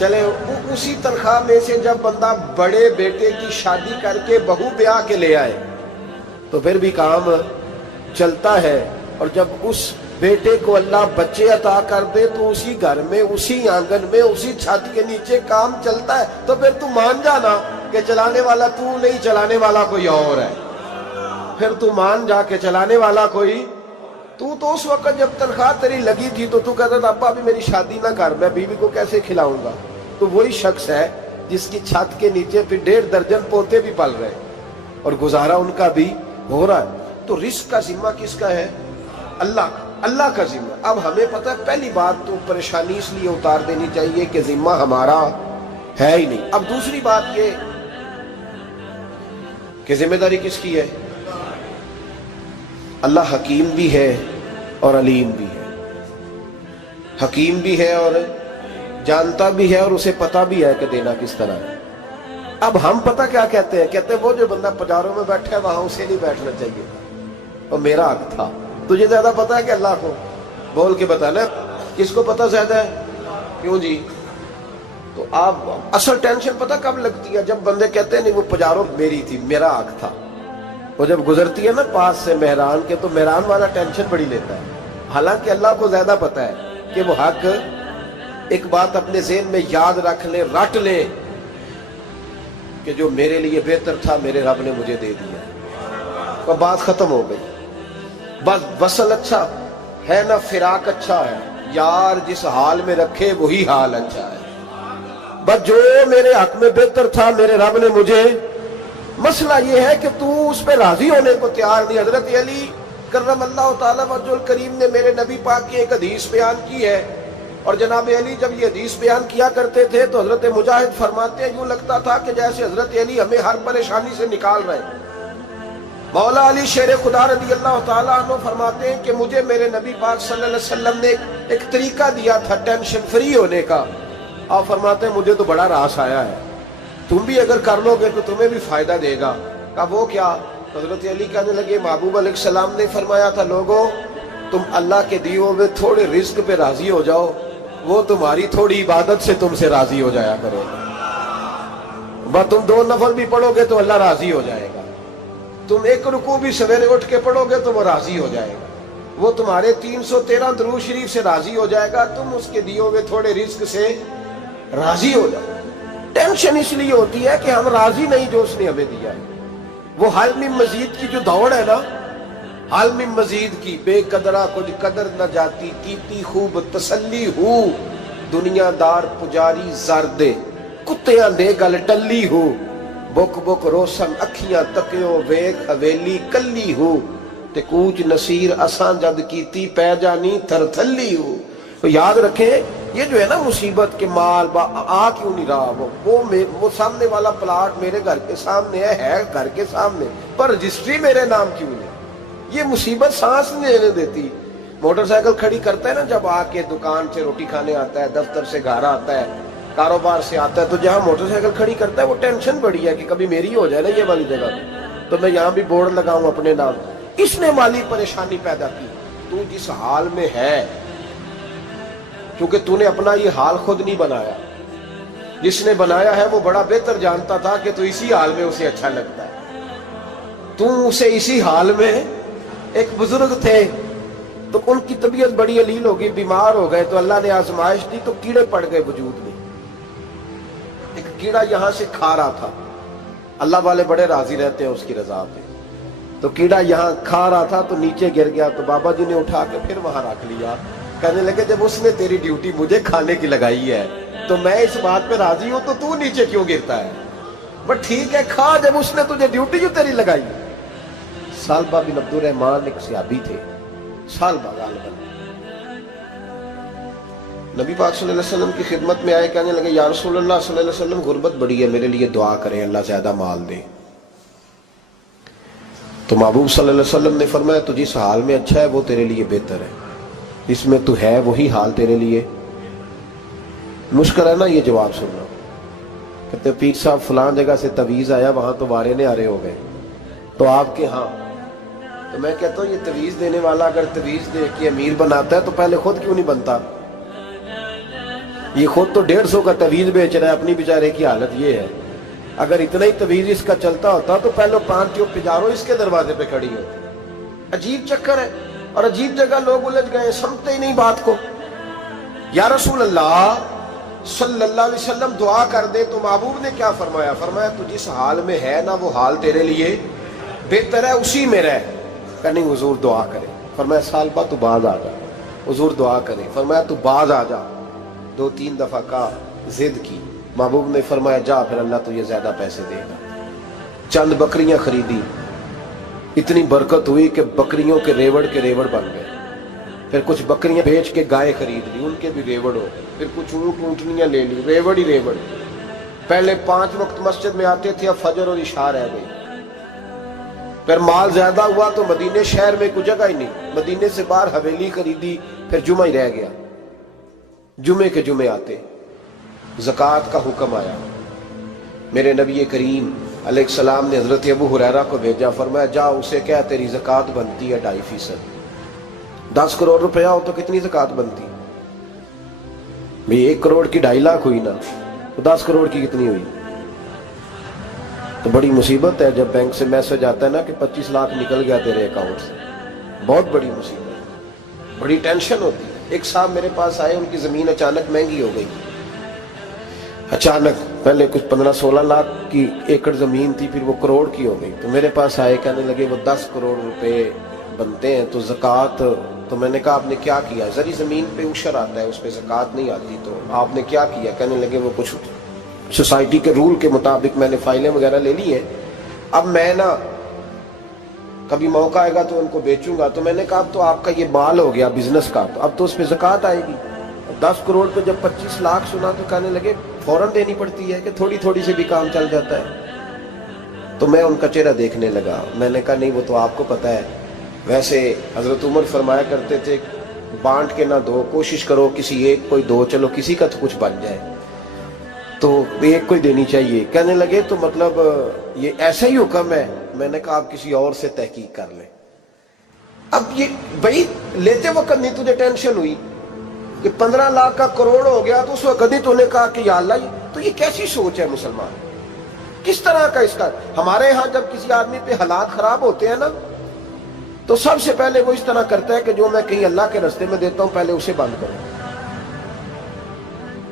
چلے اسی تنخواہ میں سے جب بندہ بڑے بیٹے کی شادی کر کے بہو بیاہ کے لے آئے تو پھر بھی کام چلتا ہے، اور جب اس بیٹے کو اللہ بچے عطا کر دے تو اسی گھر میں، اسی آنگن میں، اسی چھت کے نیچے کام چلتا ہے۔ تو پھر تو مان جانا کہ چلانے والا تو نہیں، چلانے والا کوئی اور ہے۔ پھر تو مان جا کے چلانے والا کوئی تو اس وقت جب تنخواہ تیری لگی تھی تو کہتا تھا ابا ابھی میری شادی نہ کر، میں بیوی کو کیسے کھلاؤں گا؟ تو وہی شخص ہے جس کی چھت کے نیچے پھر 1.5 درجن پوتے بھی پل رہے اور گزارا ان کا بھی ہو رہا ہے۔ تو رزق کا ذمہ کس کا ہے؟ اللہ کا ذمہ۔ اب ہمیں پتہ ہے پہلی بات تو پریشانی اس لیے اتار دینی چاہیے کہ ذمہ ہمارا ہے ہی نہیں۔ اب دوسری بات یہ کہ ذمہ داری کس کی ہے؟ اللہ حکیم بھی ہے اور علیم بھی ہے، حکیم بھی ہے اور جانتا بھی ہے اور اسے پتہ بھی ہے کہ دینا کس طرح ہے۔ اب ہم پتہ کیا کہتے ہیں؟ کہتے ہیں وہ جو بندہ پجاروں میں بیٹھا ہے وہاں اسے نہیں بیٹھنا چاہیے تھا، اور میرا حق تھا۔ تجھے زیادہ پتہ ہے کہ اللہ کو؟ بول کے بتانا کس کو پتہ زیادہ ہے؟ کیوں جی؟ تو آپ اصل ٹینشن پتہ کب لگتی ہے؟ جب بندے کہتے ہیں نہیں وہ پجاروں میری تھی، میرا حق تھا۔ وہ جب گزرتی ہے نا پاس سے مہران کے تو مہران والا ٹینشن بڑی لیتا ہے، حالانکہ اللہ کو زیادہ پتہ ہے کہ وہ حق۔ ایک بات اپنے ذہن میں یاد رکھ لیں، رٹ لیں کہ جو میرے لیے بہتر تھا میرے رب نے مجھے دے دیا، اور بات ختم ہو گئی۔ بس وصل اچھا ہے نہ فراق اچھا ہے، یار جس حال میں رکھے وہی حال اچھا ہے۔ بس جو میرے حق میں بہتر تھا میرے رب نے مجھے، مسئلہ یہ ہے کہ تو اس پہ راضی ہونے کو تیار نہیں۔ حضرت علی کرم اللہ تعالیٰ وجہ الکریم نے میرے نبی پاک کی ایک حدیث بیان کی ہے، اور جناب علی جب یہ حدیث بیان کیا کرتے تھے تو حضرت مجاہد فرماتے ہیں یوں لگتا تھا کہ جیسے حضرت علی ہمیں ہر پریشانی سے نکال رہے ہیں۔ مولا علی شیر خدا رضی اللہ تعالیٰ عنہ فرماتے ہیں کہ مجھے میرے نبی پاک صلی اللہ علیہ وسلم نے ایک طریقہ دیا تھا ٹینشن فری ہونے کا۔ آپ فرماتے ہیں مجھے تو بڑا راس آیا ہے، تم بھی اگر کر لو گے تو تمہیں بھی فائدہ دے گا۔ کہا وہ کیا؟ حضرت علی کہنے لگے محبوب علیہ السلام نے فرمایا تھا لوگوں تم اللہ کے دیے ہوئے تھوڑے رزق پہ راضی ہو جاؤ، وہ تمہاری تھوڑی عبادت سے تم سے راضی ہو جایا کرے گا۔ بس تم 2 نفل بھی پڑھو گے تو اللہ راضی ہو جائے گا، تم 1 رکوع بھی سویرے اٹھ کے پڑھو گے تو وہ راضی ہو جائے گا، وہ تمہارے 313 درود شریف سے راضی ہو جائے گا، تم اس کے دیے ہوئے تھوڑے رزق سے راضی ہو جاؤ۔ ٹینشن اس لیے ہوتی ہے کہ ہم راضی نہیں جو اس نے ہمیں دیا ہے۔ وہ حل میں مزید کی جو دوڑ ہے نا، حل میں مزید کی، بے قدرہ کچھ قدر نہ جاتی، کیتی خوب تسلی ہو، دنیا دار پجاری زردے، کتیاں دے گل ٹلی ہو، بک بک روشن اکھیاں تکیو ویک حویلی کلی ہو، تے کوچ نصیر اساں جد کیتی پہ جانی تھر تھلی ہو۔ تو یاد رکھیں یہ جو ہے نا مصیبت کے مال آ کیوں نہیں رہا، وہ سامنے والا پلاٹ میرے گھر کے سامنے ہے گھر کے سامنے، پر رجسٹری میرے نام کیوں نہیں؟ یہ مصیبت سانس نہیں لینے دیتی۔ موٹر سائیکل کھڑی کرتا ہے نا جب آ کے دکان سے روٹی کھانے آتا ہے، دفتر سے گھر آتا ہے، کاروبار سے آتا ہے، تو جہاں موٹر سائیکل کھڑی کرتا ہے وہ ٹینشن بڑی ہے کہ کبھی میری ہو جائے نا یہ والی جگہ تو میں یہاں بھی بورڈ لگاؤں اپنے نام۔ اس نے مالی پریشانی پیدا کی۔ تو جس حال میں ہے، کیونکہ تو نے اپنا یہ حال خود نہیں بنایا، جس نے بنایا ہے وہ بڑا بہتر جانتا تھا کہ تو اسی حال میں اسے اچھا لگتا ہے۔ تو اسے اسی حال میں، ایک بزرگ تھے تو ان کی طبیعت بڑی علیل ہو گئی، بیمار ہو گئے، تو اللہ نے آزمائش دی تو کیڑے پڑ گئے وجود میں۔ ایک کیڑا یہاں سے کھا رہا تھا، اللہ والے بڑے راضی رہتے ہیں اس کی رضا پہ، تو کیڑا یہاں کھا رہا تھا تو نیچے گر گیا، تو بابا جی نے اٹھا کے پھر وہاں رکھ لیا، کہنے لگے جب اس نے تیری ڈیوٹی مجھے کھانے کی لگائی ہے تو میں اس بات پہ راضی ہوں، تو نیچے کیوں گرتا ہے؟ بٹ ٹھیک ہے کھا، جب اس نے تجھے ڈیوٹی جو تیری لگائی۔ سالبہ بن عبد الرحمن ایک صحابی تھے، سالبہ غالباً نبی پاک صلی اللہ علیہ وسلم کی خدمت میں آئے، کہنے لگے یا رسول اللہ صلی اللہ علیہ وسلم غربت بڑی ہے، میرے لیے دعا کریں اللہ زیادہ مال دے۔ تو محبوب صلی اللہ علیہ وسلم نے فرمایا تو جس حال میں اچھا ہے وہ تیرے لیے بہتر ہے، اس میں تو ہے وہی حال تیرے لیے۔ مشکل ہے نا یہ جواب سننا۔ کہتے پیر صاحب فلان جگہ سے تویز آیا، وہاں تو بارے نے آرے ہو گئے، تو آپ کے ہاں؟ تو میں کہتا ہوں یہ تویز دینے والا اگر تویز دے کے امیر بناتا ہے تو پہلے خود کیوں نہیں بنتا؟ یہ خود تو 150 کا تویز بیچ رہا ہے، اپنی بیچارے کی حالت یہ ہے۔ اگر اتنا ہی تویز اس کا چلتا ہوتا تو پہلے 5 جو پجاروں اس کے دروازے پہ کھڑی ہوتی۔ عجیب چکر ہے، اور عجیب جگہ لوگ الجھ گئے، سمجھتے ہی نہیں بات کو۔ یا رسول اللہ صلی اللہ علیہ وسلم دعا کر دے تو محبوب نے کیا فرمایا؟ فرمایا تو جس حال میں ہے نا وہ حال تیرے لیے بہتر ہے، اسی میں رہ۔ کہ نہیں حضور دعا کرے۔ فرمایا سال بعد تو بعد آ جا۔ حضور دعا کرے۔ فرمایا تو بعد آ جا۔ 2-3 دفعہ کا ضد کی، محبوب نے فرمایا جا، پھر اللہ تجھے زیادہ پیسے دے گا۔ چند بکریاں خریدی، اتنی برکت ہوئی کہ بکریوں کے ریوڑ بن گئے۔ پھر کچھ بکریاں بیچ کے گائے خرید لی، ان کے بھی ریوڑ ہو گئے۔ پھر کچھ اونٹنیاں لے لی، ریوڑ ہی ریوڑ۔ پہلے 5 وقت مسجد میں آتے تھے، اب فجر اور عشاء رہ گئی۔ پھر مال زیادہ ہوا تو مدینے شہر میں کوئی جگہ ہی نہیں، مدینے سے باہر حویلی خریدی، پھر جمعہ ہی رہ گیا۔ جمعے کے جمعے آتے، زکوٰۃ کا حکم آیا۔ میرے نبی کریم علیہ السلام نے حضرت ابو ہریرہ کو بھیجا، فرمایا جا اسے کہہ تیری زکوٰۃ بنتی ہے 2.5%۔ 10 کروڑ روپیہ ہو تو کتنی زکوٰۃ بنتی؟ بھئی 1 کروڑ کی 2.5 لاکھ ہوئی نا، تو 10 کروڑ کی کتنی ہوئی؟ تو بڑی مصیبت ہے جب بینک سے میسج آتا ہے نا کہ 25 لاکھ نکل گیا تیرے اکاؤنٹ سے، بہت بڑی مصیبت، بڑی ٹینشن ہوتی ہے۔ ایک صاحب میرے پاس آئے، ان کی زمین اچانک مہنگی ہو گئی، اچانک پہلے کچھ 15-16 لاکھ کی ایکڑ زمین تھی، پھر وہ کروڑ کی ہو گئی۔ تو میرے پاس آئے، کہنے لگے وہ 10 کروڑ روپے بنتے ہیں تو زکوٰۃ، تو میں نے کہا آپ نے کیا کیا؟ زری زمین پہ عشر آتا ہے، اس پہ زکوٰۃ نہیں آتی، تو آپ نے کیا کیا؟ کہنے لگے وہ کچھ سوسائٹی کے رول کے مطابق میں نے فائلیں وغیرہ لے لی ہیں، اب میں نا کبھی موقع آئے گا تو ان کو بیچوں گا۔ تو میں نے کہا اب تو آپ کا یہ مال ہو گیا بزنس کا، تو اب تو اس پہ زکوٰۃ آئے گی۔ 10 کروڑ پہ جب 25 لاکھ سنا تو کہنے لگے فوراً دینی پڑتی ہے کہ تھوڑی تھوڑی سے بھی کام چل جاتا ہے؟ تو میں ان کا چہرہ دیکھنے لگا، میں نے کہا نہیں وہ تو آپ کو پتہ ہے، ویسے حضرت عمر فرمایا کرتے تھے بانٹ کے نہ دو، کوشش کرو کسی ایک کوئی دو، چلو کسی کا تو کچھ بن جائے، تو ایک کوئی دینی چاہیے۔ کہنے لگے تو مطلب یہ ایسا ہی حکم ہے؟ میں نے کہا آپ کسی اور سے تحقیق کر لیں۔ اب یہ بھائی لیتے وقت نہیں تجھے ٹینشن ہوئی کہ 15 لاکھ کا کروڑ ہو گیا، تو اس وقت نہیں تو نے کہا کہ یا اللہ، تو یہ کیسی سوچ ہے مسلمان؟ کس طرح کا اس کا؟ ہمارے ہاں جب کسی آدمی پہ حالات خراب ہوتے ہیں نا تو سب سے پہلے وہ اس طرح کرتا ہے کہ جو میں کہیں اللہ کے رستے میں دیتا ہوں پہلے اسے بند کرو۔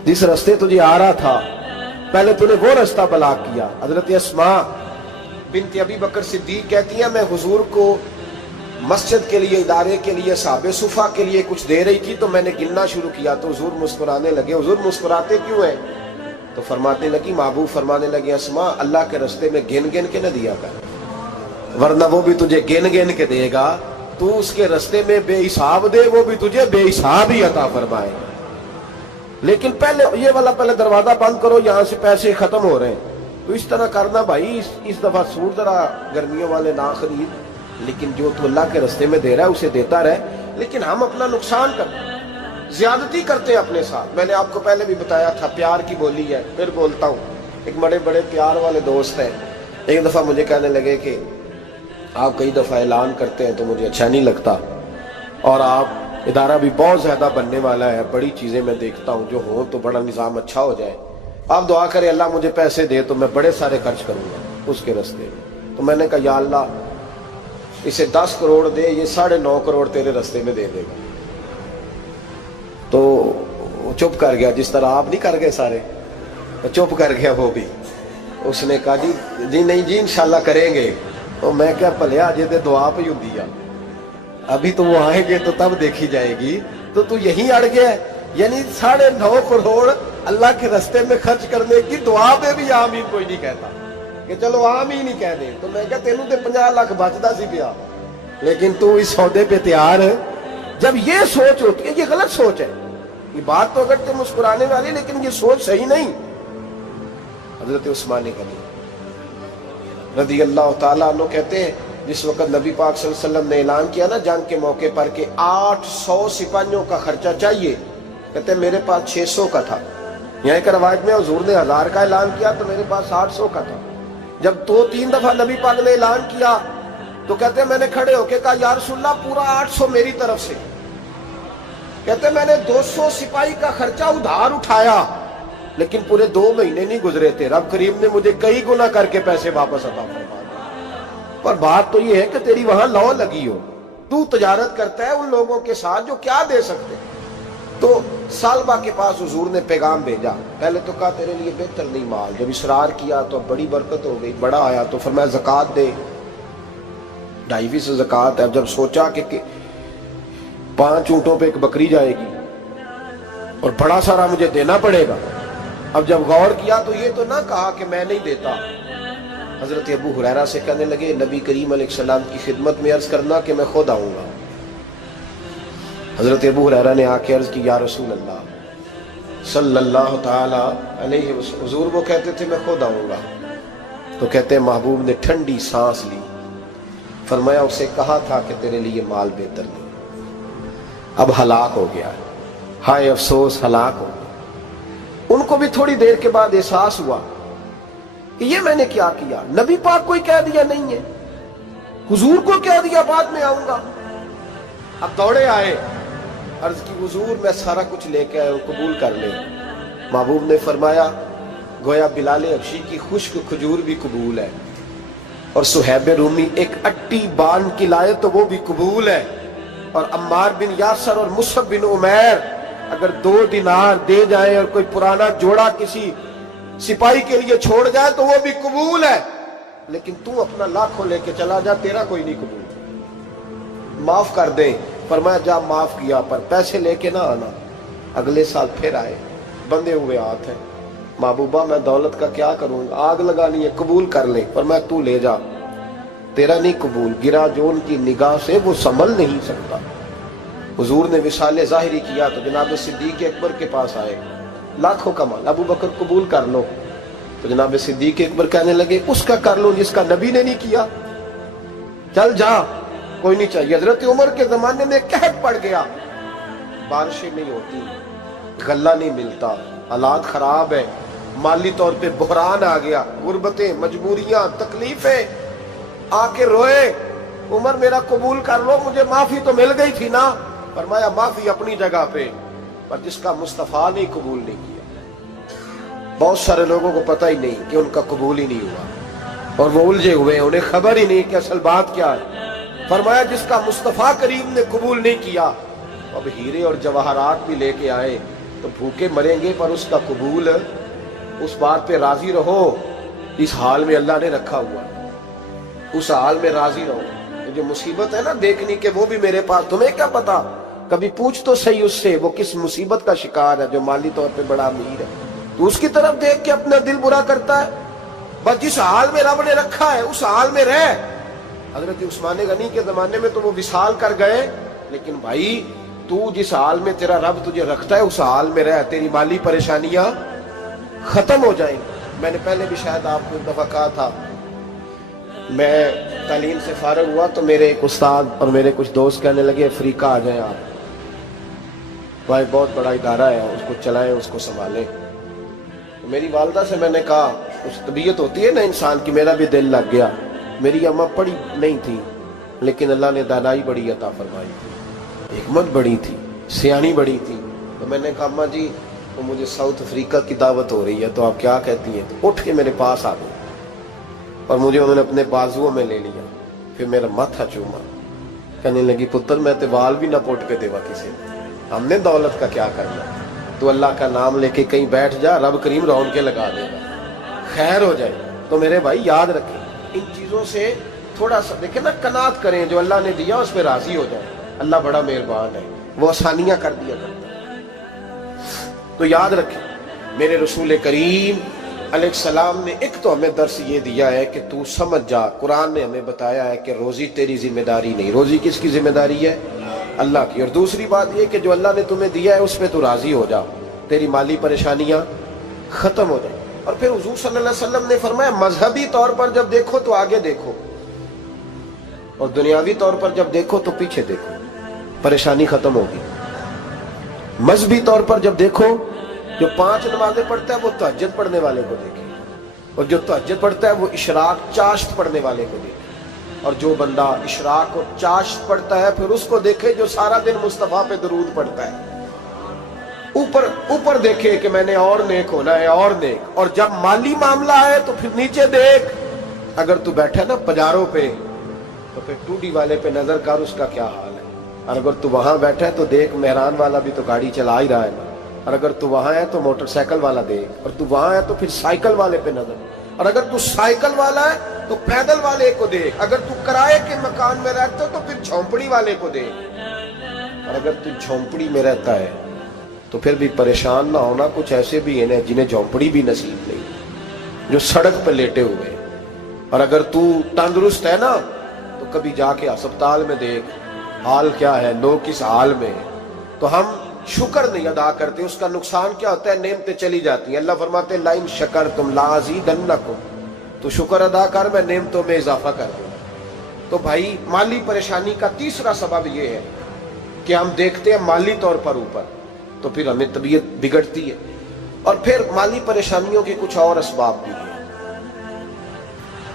جس رستے تجھے آ رہا تھا پہلے تو نے وہ رستہ بلاک کیا۔ حضرت اسماء بنت ابی بکر صدیق کہتی ہیں میں حضور کو مسجد کے لیے، ادارے کے لیے، صحابہ صفہ کے لیے کچھ دے رہی تھی، تو میں نے گننا شروع کیا تو حضور مسکرانے لگے۔ حضور مسکراتے کیوں ہیں؟ تو فرمانے لگی، محبوب فرمانے لگے اسماء اللہ کے رستے میں گن گن کے نہ دیا کر، ورنہ وہ بھی تجھے گن گن کے دے گا، تو اس کے رستے میں بے حساب دے، وہ بھی تجھے بے حساب ہی عطا فرمائے۔ لیکن پہلے یہ والا پہلے دروازہ بند کرو، یہاں سے پیسے ختم ہو رہے ہیں، تو اس طرح کرنا بھائی۔ اس دفعہ سوٹ ذرا گرمیوں والے نہ خرید، لیکن جو تو اللہ کے رستے میں دے رہا ہے اسے دیتا رہے۔ لیکن ہم اپنا نقصان کرتے ہیں، زیادتی کرتے ہیں اپنے ساتھ۔ میں نے آپ کو پہلے بھی بتایا تھا پیار کی بولی ہے، پھر بولتا ہوں۔ ایک بڑے بڑے پیار والے دوست ہیں، ایک دفعہ مجھے کہنے لگے کہ آپ کئی دفعہ اعلان کرتے ہیں تو مجھے اچھا نہیں لگتا، اور آپ ادارہ بھی بہت زیادہ بننے والا ہے، بڑی چیزیں میں دیکھتا ہوں جو ہوں تو بڑا نظام اچھا ہو جائے، آپ دعا کریں اللہ مجھے پیسے دے تو میں بڑے سارے خرچ کروں گا اس کے راستے میں۔ تو میں نے کہا یا اللہ اسے 10 کروڑ دے، یہ 9.5 کروڑ تیرے راستے میں دے دے گا۔ تو چپ کر گیا، جس طرح آپ نہیں کر گئے سارے، چپ کر گیا وہ بھی۔ اس نے کہا جی نہیں جی انشاءاللہ کریں گے۔ تو میں کیا پلیا جی تے دعا پہ ہوں دیا، ابھی تو وہ آئیں گے تو تب دیکھی جائے گی، تو یہیں اڑ گیا ہے۔ یعنی 9.5 کروڑ اللہ کے راستے میں خرچ کرنے کی دعا پہ بھی آمین کوئی نہیں کہتا کہ چلو آمین ہی کہہ دیں۔ تو میں کہا تینوں تے 50 لاکھ بچتا سی پیا، لیکن تو اس سودے پہ تیار ہے۔ جب یہ سوچ ہوتی ہے، یہ غلط سوچ ہے، یہ بات تو اگر تے مسکرانے والی، لیکن یہ سوچ صحیح نہیں۔ حضرت عثمان غنی رضی اللہ تعالیٰ عنہ کہتے ہیں جس وقت نبی پاک صلی اللہ علیہ وسلم نے اعلان کیا نا جنگ کے موقع پر کہ 800 سپاہیوں کا خرچہ چاہیے، کہتے ہیں میرے پاس 600 کا تھا۔ یہاں ایک روایت میں حضور نے 1000 کا اعلان کیا تو میرے پاس 800 کا تھا۔ جب 2-3 دفعہ نبی پاک نے اعلان کیا تو کہتے ہیں میں نے کھڑے ہو کے کہا یا رسول اللہ پورا 800 میری طرف سے۔ کہتے میں نے 200 سپاہی کا خرچہ ادھار اٹھایا لیکن پورے 2 مہینے نہیں گزرے تھے، رب کریم نے مجھے کئی گنا کر کے پیسے واپس عطا فرما دیے۔ پر بات تو یہ ہے کہ تیری وہاں لو لگی ہو، تو تجارت کرتا ہے ان لوگوں کے ساتھ جو کیا دے سکتے۔ تو سالبہ کے پاس حضور نے پیغام بھیجا، پہلے تو کہا تیرے لیے بہتر نہیں مال، جب اصرار کیا تو بڑی برکت ہو گئی، بڑا آیا تو فرمایا زکوٰۃ دے، 2.5 زکوٰۃ ہے۔ اب جب سوچا کہ 5 اونٹوں پہ ایک بکری جائے گی اور بڑا سارا مجھے دینا پڑے گا، اب جب غور کیا تو یہ تو نہ کہا کہ میں نہیں دیتا۔ حضرت ابو ہریرہ سے کہنے لگے نبی کریم علیہ السلام کی خدمت میں عرض کرنا کہ میں خود آؤں گا۔ حضرت ابو ہریرہ نے آ کے عرض کی یا رسول اللہ صلی اللہ تعالی علیہ وسلم، حضور وہ کہتے تھے میں خود آؤں گا، تو کہتے ہیں محبوب نے ٹھنڈی سانس لی، فرمایا اسے کہا تھا کہ تیرے لیے مال بہتر نہیں، اب ہلاک ہو گیا، ہائے افسوس ہلاک ہو گیا۔ ان کو بھی تھوڑی دیر کے بعد احساس ہوا کہ یہ میں نے کیا کیا، نبی پاک کو ہی کہہ دیا نہیں ہے، حضور کو کہہ دیا بعد میں آؤں گا۔ اب دوڑے آئے، عرض کی حضور میں سارا کچھ لے کے آئے ہوں، قبول کر لیں۔ محبوب نے فرمایا گویا بلال حبشی کی خشک کھجور بھی قبول ہے، اور صہیب رومی ایک اٹی بان کی لائے تو وہ بھی قبول ہے، اور عمار بن یاسر اور مصعب بن عمیر اگر 2 دینار دے جائیں اور کوئی پرانا جوڑا کسی سپاہی کے لیے چھوڑ جائے تو وہ بھی قبول ہے، لیکن تو اپنا لاکھوں لے کے چلا جا، تیرا کوئی نہیں قبول، معاف کر دیں۔ فرمایا جا معاف کیا، پر پیسے لے کے نہ آنا۔ اگلے سال پھر آئے، بندھے ہوئے ہاتھ ہیں، محبوبہ میں دولت کا کیا کروں گا، آگ لگانی ہے، قبول کر لیں۔ فرمایا تو لے جا، تیرا نہیں قبول، گرا جو ان کی نگاہ سے وہ سنبھل نہیں سکتا۔ حضور نے وصال ظاہری کیا تو جناب صدیق اکبر کے پاس آئے، لاکھوں کا مال، ابو بکر قبول کر لو، تو جناب صدیق اکبر کہنے لگے اس کا کر لو جس کا نبی نے نہیں کیا، چل جا کوئی نہیں چاہیے۔ حضرت عمر کے زمانے میں قحط پڑ گیا، بارشیں نہیں ہوتی، غلہ نہیں ملتا، حالات خراب ہے، مالی طور پہ بحران آ گیا، غربتیں، مجبوریاں، تکلیفیں، آ کے روئے، عمر میرا قبول کر لو، مجھے معافی تو مل گئی تھی نا۔ فرمایا معافی اپنی جگہ پہ، پر جس کا مصطفیٰ نے قبول نہیں کیا۔ بہت سارے لوگوں کو پتہ ہی نہیں کہ ان کا قبول ہی نہیں ہوا، اور وہ الجھے ہوئے، انہیں خبر ہی نہیں کہ اصل بات کیا ہے۔ فرمایا جس کا مصطفیٰ کریم نے قبول نہیں کیا، اب ہیرے اور جواہرات بھی لے کے آئے تو بھوکے مریں گے، پر اس کا قبول، اس بات پہ راضی رہو، اس حال میں اللہ نے رکھا ہوا، اس حال میں راضی رہو۔ جو مصیبت ہے نا دیکھنی کہ وہ بھی میرے پاس، تمہیں کیا پتا، کبھی پوچھ تو صحیح اس سے وہ کس مصیبت کا شکار ہے، جو مالی طور پہ بڑا امیر ہے، تو اس کی طرف دیکھ کے اپنا دل برا کرتا ہے۔ بس جس حال میں رب نے رکھا ہے اس حال میں رہ۔ حضرت عثمان غنی کے زمانے میں تو وہ وصال کر گئے، لیکن بھائی تو جس حال میں تیرا رب تجھے رکھتا ہے اس حال میں رہ، تیری مالی پریشانیاں ختم ہو جائیں۔ میں نے پہلے بھی شاید آپ کو ایک دفعہ کہا تھا، میں تعلیم سے فارغ ہوا تو میرے ایک استاد اور میرے کچھ دوست کہنے لگے افریقہ آ جائیں آپ، بھائی بہت بڑا ادارہ ہے، اس کو چلائیں، اس کو سنبھالیں۔ میری والدہ سے میں نے کہا، اس طبیعت ہوتی ہے نا انسان کی، میرا بھی دل لگ گیا۔ میری اماں پڑھی نہیں تھی لیکن اللہ نے دانائی بڑی عطا فرمائی تھی، حکمت بڑی تھی، سیانی بڑی تھی۔ تو میں نے کہا اماں جی وہ مجھے ساؤتھ افریقہ کی دعوت ہو رہی ہے تو آپ کیا کہتی ہیں؟ تو اٹھ کے میرے پاس آ گئی اور مجھے انہوں نے اپنے بازوؤں میں لے لیا، پھر میرا ماتھا چوما، کہنے لگی پتر میں تے وال بھی نہ پوٹ کے دیوا کسی نے، ہم نے دولت کا کیا کرنا، تو اللہ کا نام لے کے کہیں بیٹھ جا، رب کریم رون کے لگا دے گا، خیر ہو جائے۔ تو میرے بھائی یاد رکھیں ان چیزوں سے تھوڑا سا دیکھیں نا، قناعت کریں، جو اللہ نے دیا اس پہ راضی ہو جائیں، اللہ بڑا مہربان ہے، وہ آسانیاں کر دیا کرتا ہے۔ تو یاد رکھیں میرے رسول کریم علیہ السلام نے ایک تو ہمیں درس یہ دیا ہے کہ تو سمجھ جا، قرآن نے ہمیں بتایا ہے کہ روزی تیری ذمہ داری نہیں، روزی کس کی ذمہ داری ہے؟ اللہ کی۔ اور دوسری بات یہ کہ جو اللہ نے تمہیں دیا ہے اس پہ تو راضی ہو جا، تیری مالی پریشانیاں ختم ہو جائیں۔ اور پھر حضور صلی اللہ علیہ وسلم نے فرمایا مذہبی طور پر جب دیکھو تو آگے دیکھو، اور دنیاوی طور پر جب دیکھو تو پیچھے دیکھو، پریشانی ختم ہوگی۔ مذہبی طور پر جب دیکھو، جو 5 نمازیں پڑھتا ہے وہ تہجد پڑھنے والے کو دیکھے، اور جو تہجد پڑھتا ہے وہ اشراق چاشت پڑھنے والے کو دیکھے، اور جو بندہ اشراق اور چاشت پڑھتا ہے پھر اس کو دیکھے جو سارا دن مصطفیٰ پہ درود پڑھتا ہے۔ اوپر دیکھے کہ میں نے اور نیک ہونا ہے اور نیک، اور جب مالی معاملہ ہے تو پھر نیچے دیکھ۔ اگر تو بیٹھا نا پجاروں پہ تو پھر ٹوڈی والے پہ نظر کر، اس کا کیا حال ہے۔ اور اگر تو وہاں بیٹھا ہے تو دیکھ مہران والا بھی تو گاڑی چلا ہی رہا ہے نا، اور اگر تو وہاں ہے تو موٹر سائیکل والا دیکھ، اور تو وہاں ہے تو پھر سائیکل والے پہ نظر، اور اگر تو سائیکل والا ہے تو پیدل والے کو دیکھ، اگر تو کرائے کے مکان میں رہتا تو پھر جھونپڑی والے کو دیکھ، اور اگر تو جھونپڑی میں رہتا ہے تو پھر بھی پریشان نہ ہونا، کچھ ایسے بھی ہیں جنہیں جھونپڑی بھی نصیب نہیں، جو سڑک پہ لیٹے ہوئے۔ اور اگر تو تندرست ہے نا تو کبھی جا کے اسپتال میں دیکھ حال کیا ہے، لوگ کس حال میں، تو ہم شکر نہیں ادا کرتے۔ اس کا نقصان کیا ہوتا ہے، نعمتیں چلی جاتی ہیں۔ اللہ فرماتے ہیں لَئِن شَكَرْتُمْ لَأَزِيدَنَّكُمْ، تو شکر ادا کر، میں نعمتوں میں اضافہ کر دوں۔ تو بھائی مالی پریشانی کا تیسرا سبب یہ ہے کہ ہم دیکھتے ہیں مالی طور پر اوپر، تو پھر ہمیں طبیعت بگڑتی ہے۔ اور پھر مالی پریشانیوں کے کچھ اور اسباب بھی ہیں۔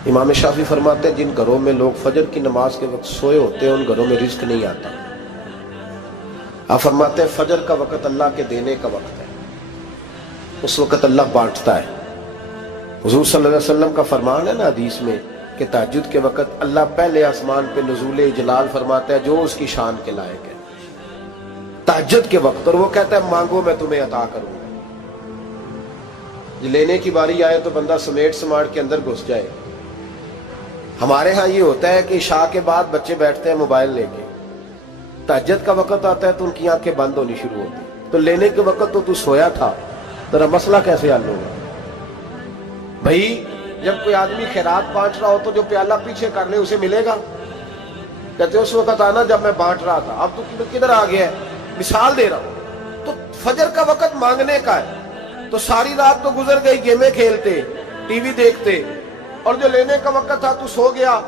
امام شافعی فرماتے ہیں جن گھروں میں لوگ فجر کی نماز کے وقت سوئے ہوتے ہیں ان گھروں میں رزق نہیں آتا۔ آپ فرماتے ہیں فجر کا وقت اللہ کے دینے کا وقت ہے، اس وقت اللہ بانٹتا ہے۔ حضور صلی اللہ علیہ وسلم کا فرمان ہے نا حدیث میں کہ تہجد کے وقت اللہ پہلے آسمان پہ نزول جلال فرماتا ہے جو اس کی شان کے لائق ہے تہجد کے وقت، اور وہ کہتا ہے مانگو میں تمہیں عطا کروں گا۔ لینے کی باری آئے تو بندہ سمیٹ سماٹ کے اندر گھس جائے۔ ہمارے ہاں یہ ہوتا ہے کہ عشاء کے بعد بچے بیٹھتے ہیں موبائل لے کے، تہجد کا وقت آتا ہے تو ان کی آنکھیں بند ہونی شروع ہوتی، تو لینے کے وقت تو سویا تھا، تیرا مسئلہ کیسے حل ہوگا؟ بھائی جب کوئی آدمی خیرات بانٹ رہا ہو تو جو پیالہ پیچھے کر لے اسے ملے گا؟ کہتے اس وقت آنا جب میں بانٹ رہا تھا، اب تو کدھر آ گیا ہے؟ مثال دے رہا ہوں۔ تو فجر کا وقت مانگنے کا ہے، تو ساری رات تو گزر گئی گیمیں کھیلتے، ٹی وی دیکھتے، اور جو لینے کا وقت تھا تو سو گیا،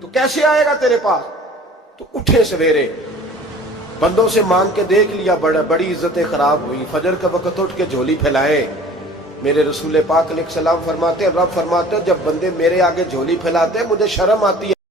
تو کیسے آئے گا تیرے پاس؟ تو اٹھے سویرے، بندوں سے مانگ کے دیکھ لیا، بڑی عزتیں خراب ہوئی، فجر کا وقت اٹھ کے جھولی پھیلائے۔ میرے رسول پاک علیہ السلام فرماتے ہیں، رب فرماتے ہیں جب بندے میرے آگے جھولی پھیلاتے ہیں مجھے شرم آتی ہے۔